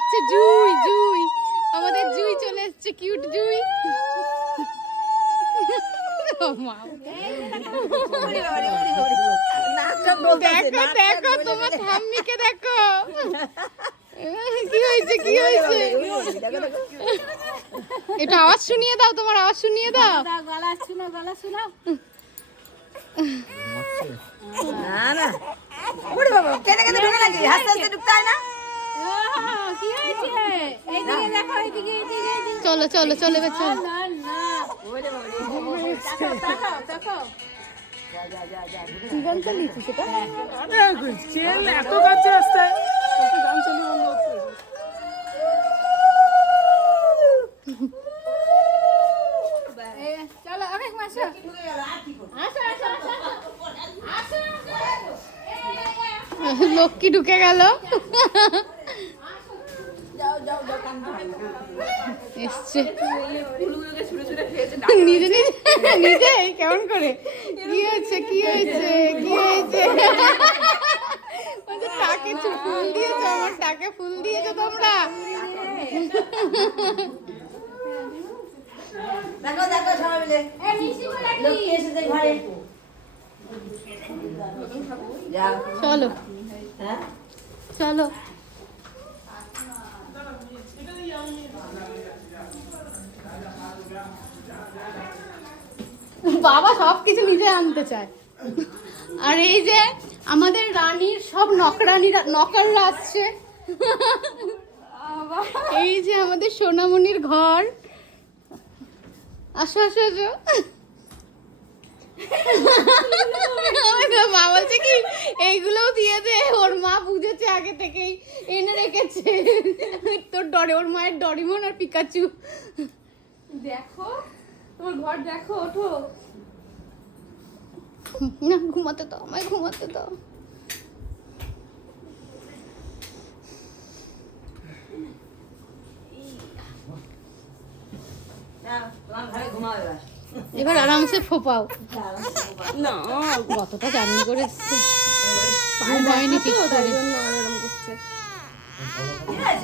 এসছে জুই জুই, আমাদের জুই চলে এসছে, কিউট জুই। দেখো দেখো তোমার ঠাম্মিকে দেখো, কি হয়েছে কি হয়েছে, এটা আওয়াজ শুনিয়ে দাও, তোমার আওয়াজ শুনিয়ে দাও। গলা শোনো, গলা শোনো। না না ওরে বাবা, কেটে কেটে ঢুকে লাগে, হাসতে হাসতে ঢুকতে হয় না। কি হয়েছে? এইদিকে দেখো, এইদিকে এইদিকে। চলো চলো চলো এবার চলো। না না, ওরে বাবা রে, দেখো দেখো। যা যা যা যা। তুই গান চালিয়েছিস সেটা? চেন এত কাছে রাস্তায় গান চালিয়ে বন্ধ হচ্ছে। চলো অনেক মাসো, আসো আসো আসো আসো। লক্ষ্মী ঢুকে গেল, এসছে নিজে নিজে নিজে কেমন করে, কি হয়েছে কি হয়েছে কি হয়েছে, টাকে ফুল দিয়েছো, আমার টাকে ফুল দিয়েছো তোমরা। দেখো দেখো সবাই মিলে এই মিষ্টি গুলো কি? লক্ষ্মী এসেছে ঘরে। যা চলো হ্যাঁ চলো, বাবা সবকিছু নিজে আনতে চায়। আর এই যে আমাদের রানীর সব নকরানিরা, নকররা আসছে। এই যে আমাদের সোনামণির ঘর, আসো আসো আসো। মা বলছে কি এইগুলোও দিয়ে দে, ওর মা বুঝেছে আগে থেকেই, এনে রেখেছে। তোর ডরে, ওর মায়ের ডরিমন আর পিকাচু। দেখো তোমার ঘর দেখো, ওঠো। না ঘুমাতে দাও, আমায় ঘুমাতে দাও। না তোমার ঘরে ঘুমাও এবার। এবার আরামসে ফোপাও। না কতটা জার্নি করে এসছে, ঘুম হয়নি ঠিক করে। ঠিক আছে